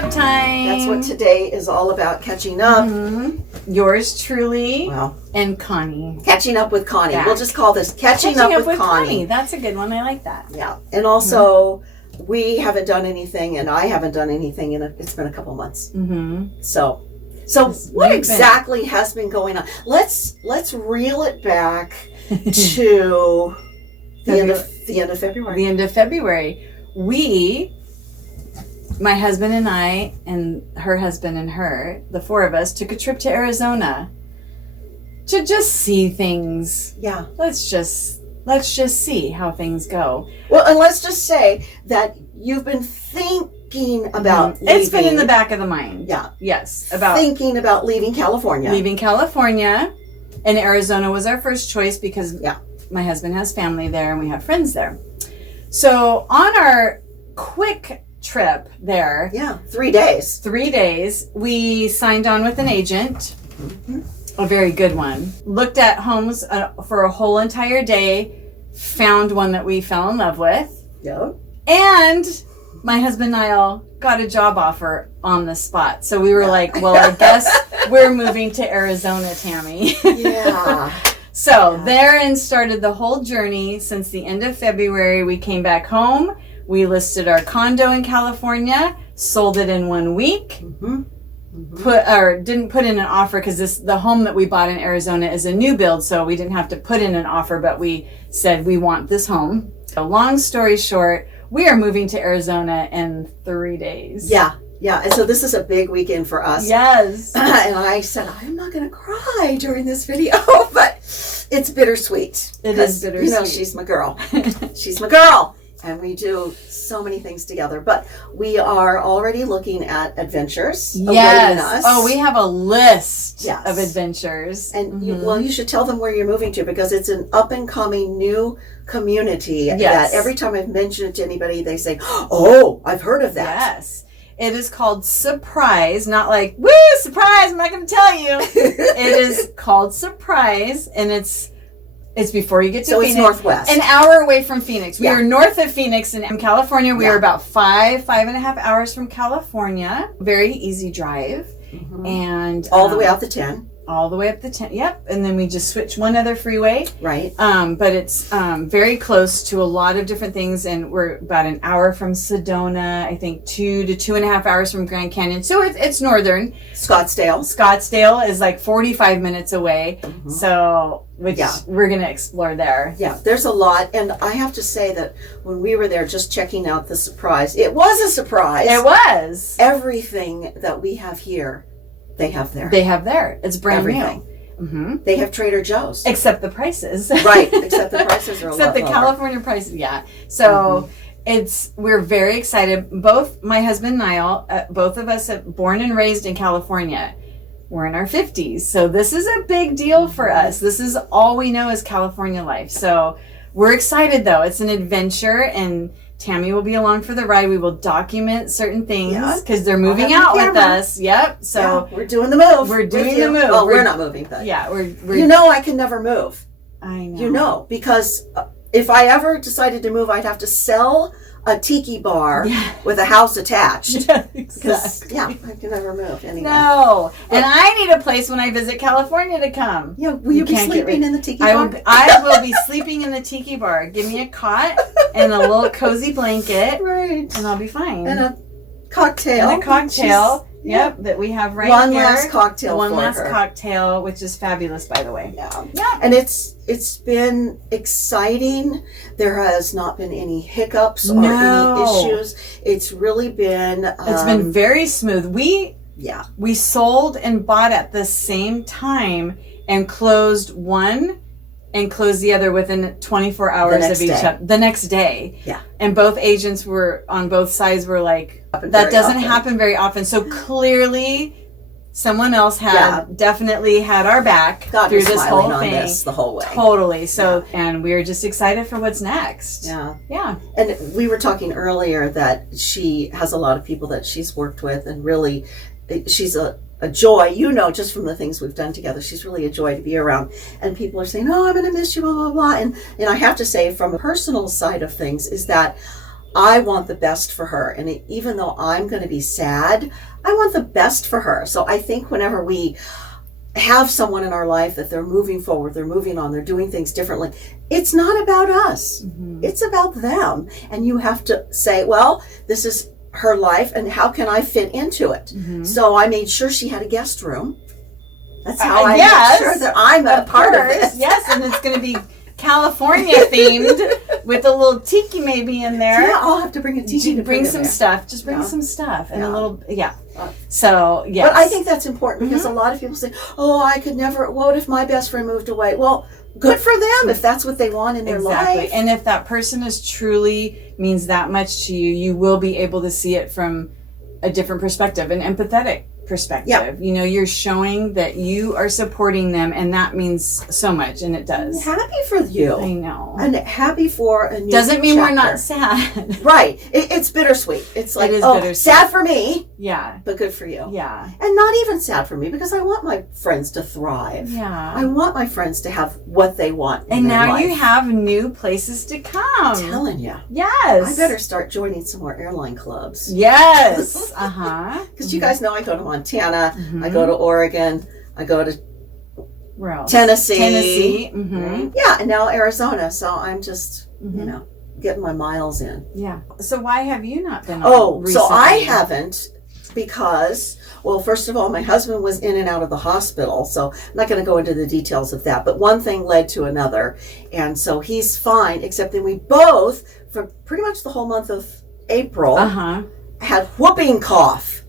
catch-up time. That's what today is all about, catching up. Mm-hmm. Yours truly, Well, and Connie. catching up with Connie. Back. We'll just call this catching up with Connie. That's a good one. I like that. Yeah. And also, we haven't done anything, and I haven't done anything, it's been a couple months. Mm-hmm. So what exactly has been going on? Let's reel it back to the end of February. The end of February. My husband and I, and her husband and her, the four of us, took a trip to Arizona to just see things. Yeah. Let's just see how things go. Well, and let's just say that you've been thinking about leaving. It's been in the back of the mind. Yeah. Yes. Thinking about leaving California. Leaving California. And Arizona was our first choice because my husband has family there and we have friends there. So on our quick trip there. Yeah, 3 days. 3 days. We signed on with an agent. Mm-hmm. A very good one. Looked at homes for a whole entire day. Found one that we fell in love with. Yeah. And my husband Niall got a job offer on the spot. So we were like, well, I guess we're moving to Arizona, Tammy. Yeah. So therein started the whole journey. Since the end of February, we came back home. We listed our condo in California, sold it in 1 week. Mm-hmm. Mm-hmm. Didn't put in an offer because the home that we bought in Arizona is a new build, so we didn't have to put in an offer, but we said we want this home. So long story short, we are moving to Arizona in 3 days. Yeah. Yeah, and so this is a big weekend for us. Yes. And I said, I'm not going to cry during this video, but it's bittersweet. It is bittersweet. You know, she's my girl. She's my girl. And we do so many things together. But we are already looking at adventures awaiting us. Oh, we have a list of adventures. And you should tell them where you're moving to, because it's an up-and-coming new community that every time I've mentioned it to anybody, they say, oh, I've heard of that. Yes. It is called Surprise, not like, woo, surprise, I'm not going to tell you. It is called Surprise, and it's before you get to Phoenix. So it's northwest. An hour away from Phoenix. We are north of Phoenix in California. We are about 5.5 hours from California. Very easy drive. Mm-hmm. And all the way out the 10. All the way up the 10. Yep. And then we just switch one other freeway. Right. But it's very close to a lot of different things. And we're about an hour from Sedona, I think 2 to 2.5 hours from Grand Canyon. So it's northern. Scottsdale is like 45 minutes away. Mm-hmm. So we're going to explore there. Yeah, there's a lot. And I have to say that when we were there just checking out the Surprise, it was a surprise. It was. Everything that we have here, they have there. It's brand new. Mm-hmm. They have Trader Joe's. Except the prices. Right, except the prices are a lot lower. Except the California prices, yeah. So we're very excited. Both my husband Niall, both of us are born and raised in California. We're in our 50s. So this is a big deal for us. This is all we know is California life. So we're excited though. It's an adventure, and Tammy will be along for the ride. We will document certain things because they're moving out with us. Yep. So we're doing the move. We're doing the move. Well, we're not moving, but we're you know, I can never move. I know. You know, because if I ever decided to move, I'd have to sell a tiki bar with a house attached. Yeah, exactly. I can never move anyway. No. And I need a place when I visit California to come. Yeah, will you be sleeping in the tiki bar? I will be sleeping in the tiki bar. Give me a cot and a little cozy blanket. Right. And I'll be fine. And a cocktail. That we have right One here. last cocktail One for last her. cocktail, which is fabulous, by the way. Yeah. And it's been exciting. There has not been any hiccups or any issues. It's really been... it's been very smooth. We sold and bought at the same time and closed one and closed the other within 24 hours of each other. The next day. Yeah. And both agents were on both sides were like, that doesn't happen very often. So clearly someone else had definitely had our back through this whole thing. The whole way. Totally. So, and we're just excited for what's next. Yeah. Yeah. And we were talking earlier that she has a lot of people that she's worked with, and really she's a joy, you know, just from the things we've done together. She's really a joy to be around. And people are saying, oh, I'm going to miss you, blah, blah, blah. And I have to say, from a personal side of things, is that I want the best for her. And even though I'm going to be sad, I want the best for her. So I think whenever we have someone in our life that they're moving forward, they're moving on, they're doing things differently, it's not about us. It's about them. And you have to say, well, this is her life and how can I fit into it? So I made sure she had a guest room. That's how I make sure that I'm a part of this. Yes, and it's going to be California themed with a little tiki maybe in there. Yeah, I'll have to bring a tiki. To bring some stuff. Just bring some stuff and a little, So, yes. But I think that's important because a lot of people say, oh, I could never, what if my best friend moved away? Well, good for them if that's what they want in their life. And if that person is truly means that much to you, you will be able to see it from a different perspective, an empathetic perspective. Yep. You know, you're showing that you are supporting them, and that means so much, and it does. I'm happy for you. I know. And happy for a new Doesn't mean chapter. we're not sad. Right. It's bittersweet. It's like, bittersweet. sad for me, Yeah. but good for you. Yeah. And not even sad for me because I want my friends to thrive. Yeah. I want my friends to have what they want in And their now life. you have new places to come. I'm telling you. Yes. I better start joining some more airline clubs. Yes. Uh-huh. Because you guys know I go to Montana, I go to Oregon, I go to Where else? Tennessee. Mm-hmm. Yeah, and now Arizona. So I'm just, you know, getting my miles in. Yeah. So why have you not been on Oh, recently? so I haven't because, well, first of all, my husband was in and out of the hospital. So I'm not going to go into the details of that. But one thing led to another. And so he's fine, except that we both, for pretty much the whole month of April, had whooping cough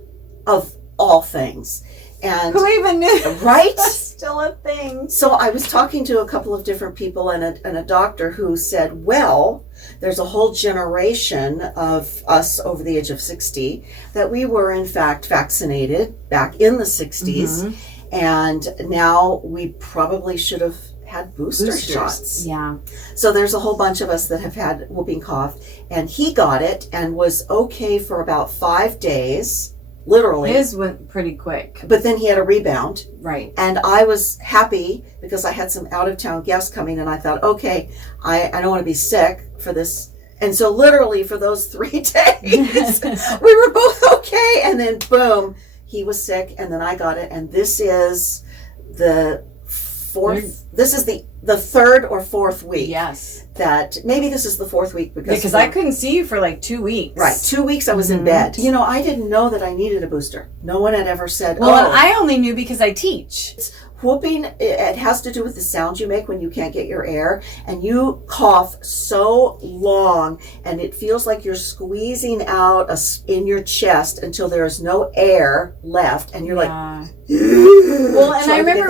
of all things. And Who even knew? Right? That's still a thing. So I was talking to a couple of different people and a doctor who said, well, there's a whole generation of us over the age of 60 that we were in fact vaccinated back in the 60s. And now we probably should have had booster shots. Yeah. So there's a whole bunch of us that have had whooping cough. And he got it and was okay for about 5 days. Literally. His went pretty quick. But then he had a rebound. Right. And I was happy because I had some out-of-town guests coming and I thought, okay, I don't want to be sick for this. And so literally for those 3 days, we were both okay. And then boom, he was sick and then I got it. And this is the third or fourth week. Yes. That maybe this is the fourth week because I couldn't see you for like 2 weeks. Right. 2 weeks I was in bed. You know, I didn't know that I needed a booster. No one had ever said, Well, and I only knew because I teach. Whooping, it has to do with the sound you make when you can't get your air. And you cough so long and it feels like you're squeezing out in your chest until there is no air left. And you're like, well, and I remember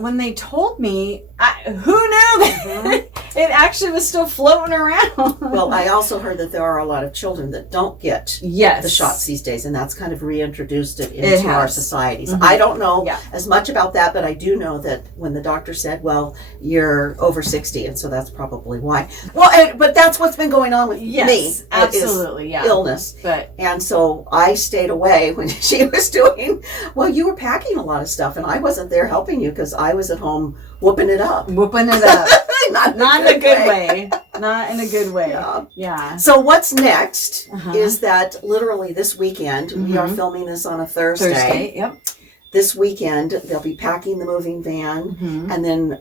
when they told me, who knew that it actually was still floating around. Well, I also heard that there are a lot of children that don't get the shots these days, and that's kind of reintroduced it into our societies. I don't know as much about that, but I do know that when the doctor said, well, you're over 60, and so that's probably why. Well, but that's what's been going on with me. Absolutely, illness. And so I stayed away when she was doing, well, you were packing a lot of stuff, and I wasn't there helping you because I was at home whooping it up. Whooping it up. Not in a good way. Not in a good way. Yeah. So what's next is that literally this weekend, we are filming this on a Thursday. Yep. This weekend, they'll be packing the moving van, and then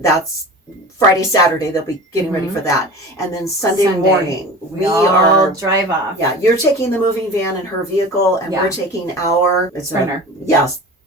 that's Friday, Saturday, they'll be getting ready for that. And then Sunday morning, we all drive off. Yeah, you're taking the moving van in her vehicle, and we're taking our Sprinter.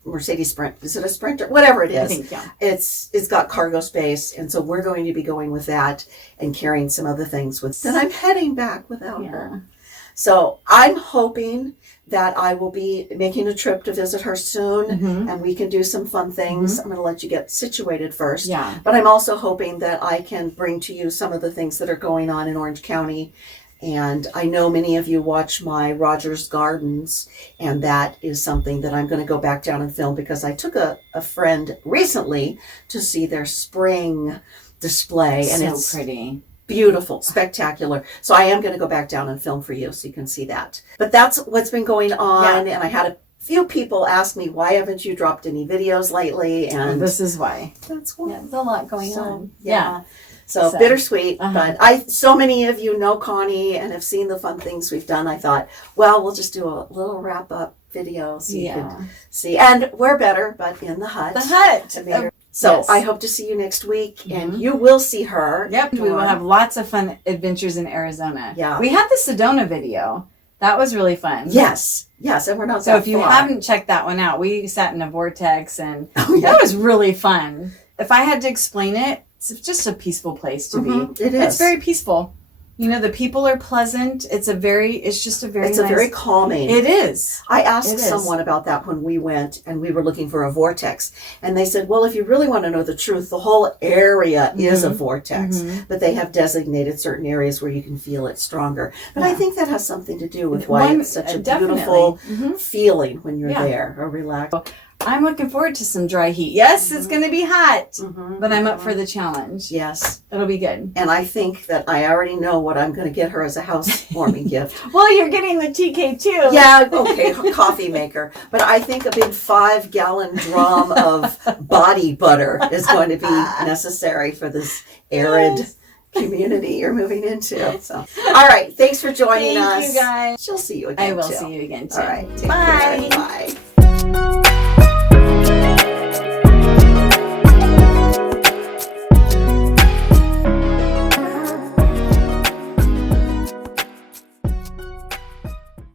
Mercedes Sprint. Is it a Sprinter? Whatever it is. I think, yeah. It's got cargo space, and so we're going to be going with that and carrying some other things with. Then I'm heading back without her. So I'm hoping that I will be making a trip to visit her soon, and we can do some fun things. I'm going to let you get situated first. Yeah. But I'm also hoping that I can bring to you some of the things that are going on in Orange County. And I know many of you watch my Rogers Gardens, and that is something that I'm going to go back down and film because I took a friend recently to see their spring display. And it's pretty. Beautiful, spectacular. So I am going to go back down and film for you so you can see that. But that's what's been going on. And I had a few people ask me, why haven't you dropped any videos lately? And this is why. That's why. There's a lot going on. Yeah. So So, bittersweet, uh-huh. but so many of you know Connie and have seen the fun things we've done. I thought, well, we'll just do a little wrap up video so you could see. And where better but in the hut. The hut. So Yes. I hope to see you next week, and you will see her. Yep, we will have lots of fun adventures in Arizona. Yeah. We had the Sedona video. That was really fun. Yes, and we're not So that if you far. haven't checked that one out, we sat in a vortex and yeah. that was really fun. If I had to explain it, it's just a peaceful place to be. It is. It's very peaceful. You know, the people are pleasant. It's just a very It's nice, a very calming. It is. I asked It is. someone about that when we went and we were looking for a vortex. And they said, well, if you really want to know the truth, the whole area is a vortex. But they have designated certain areas where you can feel it stronger. But I think that has something to do with why it's such a beautiful feeling when you're there or relaxed. I'm looking forward to some dry heat. Yes, it's going to be hot, but I'm up for the challenge. Yes. It'll be good. And I think that I already know what I'm going to get her as a housewarming gift. Well, you're getting the TK too. Yeah, okay, coffee maker. But I think a big 5-gallon drum of body butter is going to be necessary for this arid community you're moving into. So, all right, thanks for joining us. Thank you, guys. She'll see you again. I will too. see you again too. All right, take Bye. care. Bye.